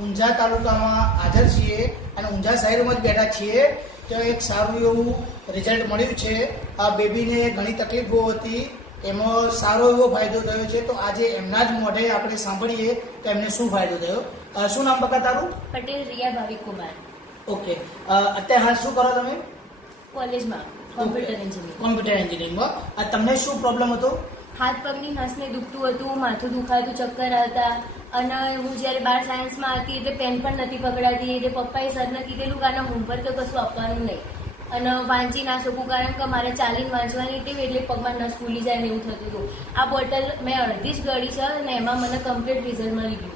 ઊંઝા તાલુકામાં હાજર છીએ અને ઊંઝા શહેરમાં જ બેઠા છીએ. તો એક સારું એવું રિઝલ્ટ મળ્યું છે. આ બેબીને ઘણી તકલીફો હતી, એમાં સારો એવો ફાયદો થયો છે. તો આજે એમના જ મોઢે આપણે સાંભળીએ તો એમને શું ફાયદો થયો. શું નામ બકા તારું? પટેલ રિયા ભાવિક કુમાર. ઓકે, અત્યારે હાલ શું કરો તમે? કોલેજમાં કોમ્પ્યુટર એન્જિનિયરિંગ. કોમ્પ્યુટર એન્જિનિયરિંગમાં. તમને શું પ્રોબ્લેમ હતો? હાથ પગની નસને દુખતું હતું, માથું દુખાતું, ચક્કર આવતા. અને હું જ્યારે 12 સાયન્સમાં હતી એટલે પેન પણ નથી પકડાતી. એટલે પપ્પાએ સરને કીધેલું કે આના હોમવર્ક તો કશું આપવાનું નહીં અને વાંચી ના શકું, કારણ કે મારે ચાલીને વાંચવાની ટેવ, એટલે પગમાં નસ ફૂલી જાય ને એવું થતું હતું. આ બોટલ મેં અડધી જ ગળી છે અને એમાં મને કમ્પ્લીટ રિઝલ્ટ મળી ગયું.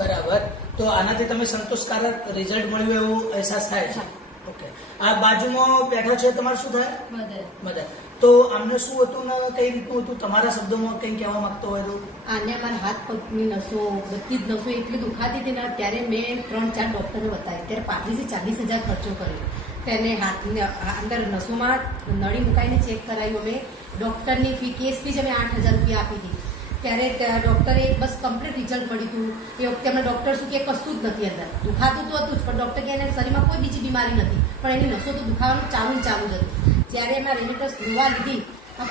બરાબર. તો આનાથી તમે સંતોષકારક રિઝલ્ટ મળ્યું એવો અહેસાસ થાય છે? ઓકે. આ બાજુમાં બેઠો છે, તમારે શું થાય? મદદ. તો આમને શું હતું ને કઈ રીતનું હતું? તમારા શબ્દોમાં કઈ કહેવા માંગતો હોય તો? આને મારા હાથ પગની નસો, બધી જ નસો એટલી દુખાતી હતી ને, ત્યારે મેં 3-4 ડોક્ટરને બતાવી. ત્યારે 35,000 થી 40,000 ખર્ચો કર્યો. તેને હાથની અંદર નસોમાં નળી મુકાઈને ચેક કરાવ્યું અમે. ડોક્ટરની ફી, કેસ ફી જ અમે 8,000 રૂપિયા આપી હતી. ત્યારે ડોક્ટરે બસ કમ્પ્લીટ રિઝલ્ટ મળ્યું હતું. એ વખતે અમને ડોક્ટર શું કે કશું જ નથી, અંદર દુખાતું તો હતું જ, પણ ડોક્ટર કે એને શરીરમાં કોઈ બીજી બીમારી નથી, પણ એની નસો તો દુખાવાનું ચાલુ જ હતું. જ્યારે એમાં રેનેટસ નોવા લીધી,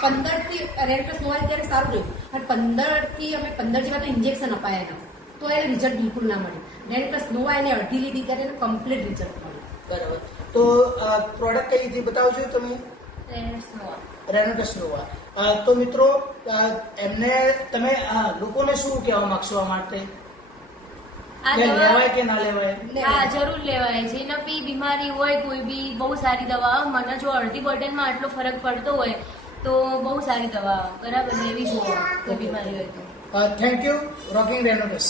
15થી રેનેટસ નોવા ત્યારે સારું રહ્યું, અને 15 જેવા તો ઇન્જેક્શન અપાયા એના, તો એને રિઝલ્ટ બિલકુલ ના મળ્યું. રેનેટસ નોવા એને અડધી લીધી ત્યારે એને કમ્પ્લીટ રિઝલ્ટ મળ્યું. બરાબર. તો પ્રોડક્ટ કઈ રીતે બતાવજો તમે? રેનેટસ નોવા. તો મિત્રો, એમને તમે લોકોને શું કહેવા માંગશો આ માટે? લેવાય કે ના લેવાય? હા, જરૂર લેવાય. જેને બી બીમારી હોય, કોઈ બી, બહુ સારી દવા. મને જો અડધી બોટલમાં આટલો ફરક પડતો હોય તો બહુ સારી દવા બરાબર લેવી જોઈએ કોઈ બીમારી હોય તો. થેન્ક યુ રોકિંગ રેનેટસ.